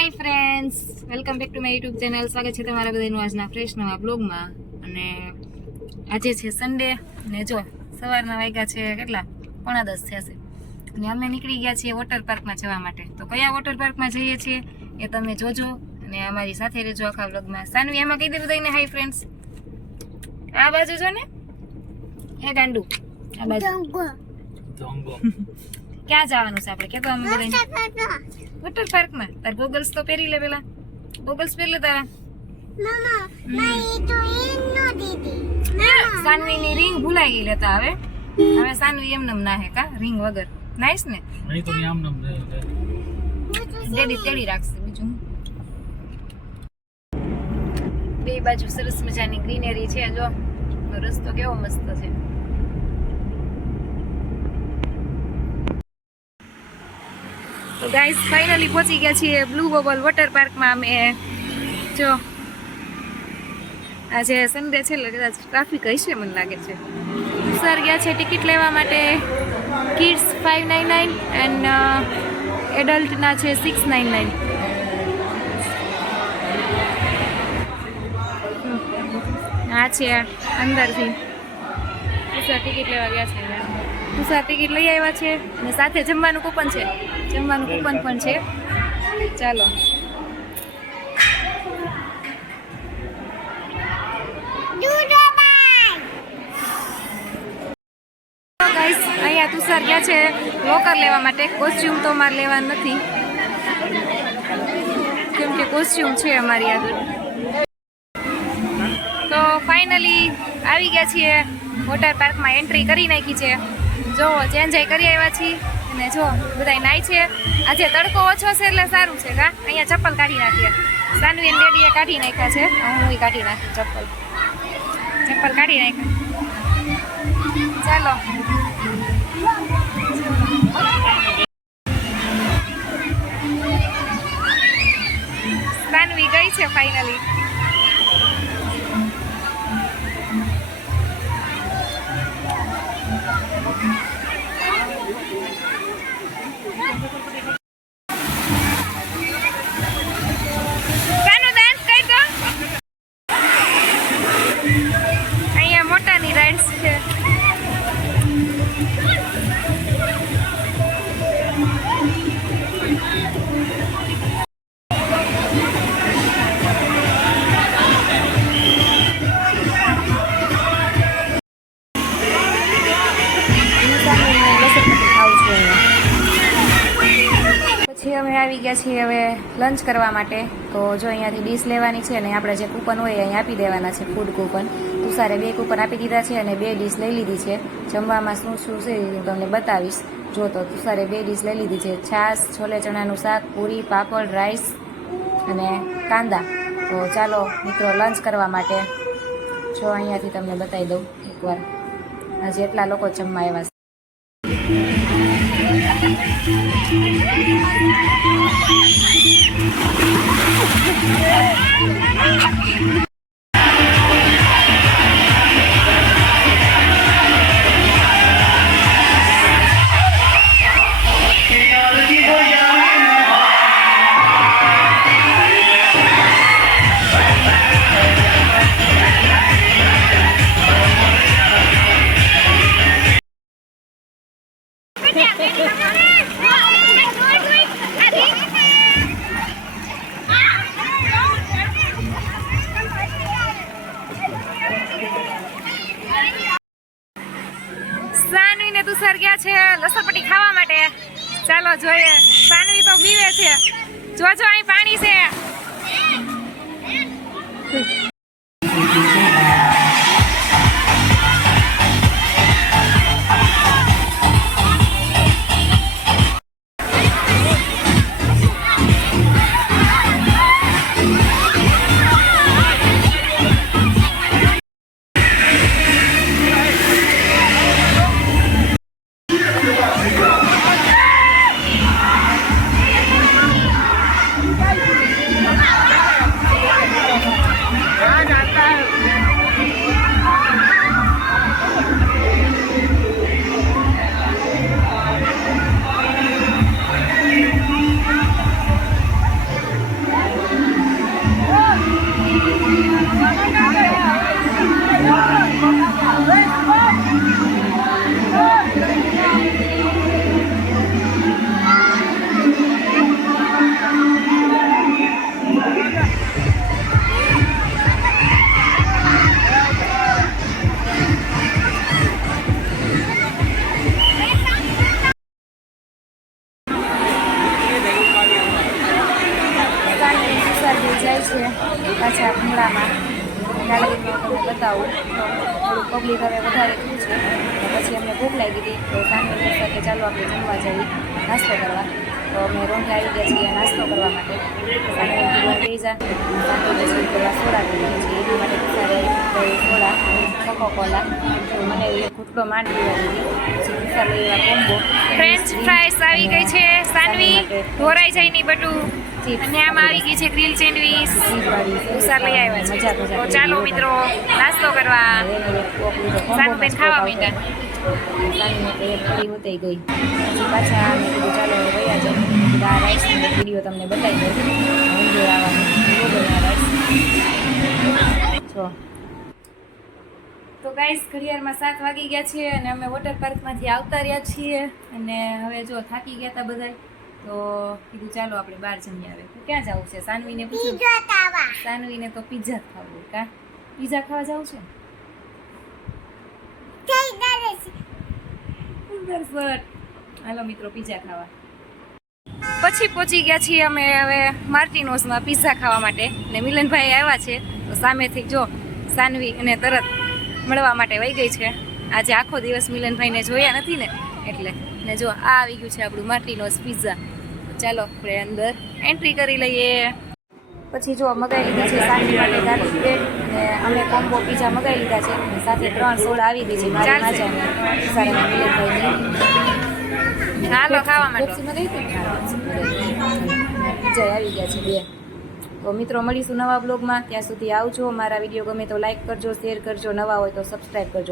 Hi friends, welcome back to my YouTube channel. સ્વાગત છે તમારા બધાનું આજના ફ્રેશ નવા બ્લોગમાં. અને આજે છે સન્ડે ને જો સવારના વાગ્યા છે કેટલા 9:30 થયા છે અને અમે નીકળી ગયા છીએ વોટર પાર્કમાં જવા માટે. તો કયા વોટર પાર્કમાં જઈએ છીએ એ તમે જોજો અને અમારી સાથે રહેજો આખા બ્લોગમાં. સાનવી એમાં કહી દે બધાને હાય ફ્રેન્ડ્સ. આ બાજુ જો ને એ ગાંડુ આ બાજુ ક્યાં જવાનું છે આપણે કે તો અમે બધા વોટર પાર્કમાં. તાર ગોગલ્સ તો પહેરી લે પેલા. ગોગલ્સ પહેરી લે તારા. મમ્મા મારી તો રિંગ નો દીદી. સાનવીની રિંગ ભૂલાઈ ગઈ લેતા હવે સાનવી એમ નમ ના હે કા રિંગ વગર. નાઈસ ને? નહીં તો આમ નમ ડેડી તેડી રાખશે બીજું. બે બાજુ સરસ મજાની ગ્રીનરી છે. જો રસ્તો કેવો મસ્ત છે. તો ગાઈસ ફાઇનલી પહોંચી ગયા છીએ બ્લુ બબલ વોટર પાર્કમાં. અમે જો આજે સન્ડે છે એટલે કદાચ ટ્રાફિક હશે મને લાગે છે. સર ગયા છે ટિકિટ લેવા માટે. કિડ્સ 599 એન્ડ એડલ્ટના છે 699. આ છે અંદરથી સર ટિકિટ લેવા ગયા છે. તુષાર ટિકિટ લઈ આવ્યા છે અને સાથે જમવાનું કૂપન છે. જમવાનું કૂપન પણ છે. ચાલો ગાઈસ, અહીંયા તુષાર ગયા છે લોકર લેવા માટે. કોસ્ચ્યુમ તો અમારે લેવાનું નથી કેમ કે કોસ્ચ્યુમ છે અમારી આગળ. તો ફાઇનલી આવી ગયા છીએ વોટર પાર્કમાં. એન્ટ્રી કરી નાખી છે. જો ચેન્જ કરી આવ્યા છીએ અને જો બધા નાય છે. આજે તડકો ઓછો છે એટલે સારું છે કા. અહીંયા ચપ્પલ કાઢી નાખીએ. સાનવી અને ડેડીએ કાઢી નાખ્યા છે. હું કાઢી નાખી ચપ્પલ કાઢી નાખ્યા. ચાલો સાનવી ગઈ છે ફાઇનલી. અહીંયા મોટાની રાઇડ્સ છે. પછી અમે આવી ગયા છીએ હવે લંચ કરવા માટે. તો જો અહીંયાથી ડીશ લેવાની છે અને આપણે જે કૂપન હોય અહીંયા આપી દેવાના છે. Food coupon. તુષારે 2 કૂપન આપી દીધા છે અને 2 ડીશ લઈ લીધી છે. જમવામાં શું શું છે હું તમને બતાવીશ. જો તો તુષારે 2 ડીશ લઈ લીધી છે. છાશ, છોલે ચણાનું શાક, પૂરી, પાપડ, રાઈસ અને કાંદા. તો ચાલો મિત્રો લંચ કરવા માટે. જો અહીંયાથી તમને બતાવી દઉં એકવાર. આજે એટલા લોકો જમવા આવ્યા છે. સાનવી ને તુષાર ગયા છે લસણપટ્ટી ખાવા માટે. ચાલો જોઈએ. સાનવી તો પીવે છે. જોજો અહીં પાણી છે. છે પાછા ભૂંગળામાં ગાર્ડનમાં તમને બતાવું તો થોડું પબ્લિક હવે વધારે થયું છે અને પછી અમને ભૂખ લાગી હતી તો સાંજની સાથે ચાલો આપણે જમવા જઈએ નાસ્તો કરવા તો અમે રોંઢે આવી ગયા છીએ નાસ્તો કરવા માટે સાંજે લઈ જા સાંજે પછી પેલા સોડા પી લઈએ છીએ એના માટે સારે સોડા કોકો કોલા મને ઘૂંટડો માંડ પીવા દીધી પછી પિસ્તા લઈ એવા કોમ્બો ફ્રેન્ચ ફ્રાઈસ આવી ગઈ છે સાનવી ઢોરાઈ જાય ની બધું અને આમાં આવી ગઈ છે ગ્રીલ સેન્ડવીચ ઉસાર લઈ આવ્યા છે મજા તો ચાલો મિત્રો નાસ્તો કરવા સાનુબેન ખાવા માંડ્યા પૂરી હોતી ગઈ પછી પાછા અમે કીધું ચાલો વયા જાઓ આ રાઈસનો વિડીયો તમને બતાવી દઉં ઊંધિયું આવવાનું રાઈસ જો તો ગાઈસ ઘડિયાળમાં 7 વાગી ગયા છે અને અમે વોટર પાર્કમાંથી આવતા રહ્યા છીએ અને હવે જો થાકી ગયા હતા બધા તો કીધું ચાલો આપણે બહાર જમી આવે તો ક્યાં જવું છે સાનવીને પૂછ્યું પીઝા ખાવા સાનવીને તો પિઝા ખાવું કા પિઝા ખાવા જવું છે જય ગણેશ સુંદર સર હાલો મિત્રો પિઝા ખાવા પછી પહોંચી ગયા છીએ અમે હવે માર્ટિનોસમાં પિઝા ખાવા માટે ને મિલનભાઈ આવ્યા છે તો સામેથી જો સાનવી અને તરત મળવા માટે વહી ગઈ છે આજે આખો દિવસ મિલનભાઈને જોયા નથી ને એટલે ને જો આ આવી ગયું છે આપણું માર્ટિનોસ પિઝા ચાલો આપણે અંદર એન્ટ્રી કરી લઈએ પછી જો મગાવી લીધી છે સાનવી માટે ગાર્લિક બ્રેડ ને અમે કોમ્બો પિઝા મગાવી લીધા છે અને સાથે 3 સોડા આવી ગઈ છે મારી માજાને સારા મિલનભાઈની હાલો ખાવા માટે પેપ્સી મગાવી હતી પિઝા આવી ગયા છે 2 તો મિત્રો મળીશું નવા બ્લોગમાં ત્યાં સુધી આવજો મારા વિડીયો ગમે તો લાઈક કરજો શેર કરજો નવા હોય તો સબસ્ક્રાઈબ કરજો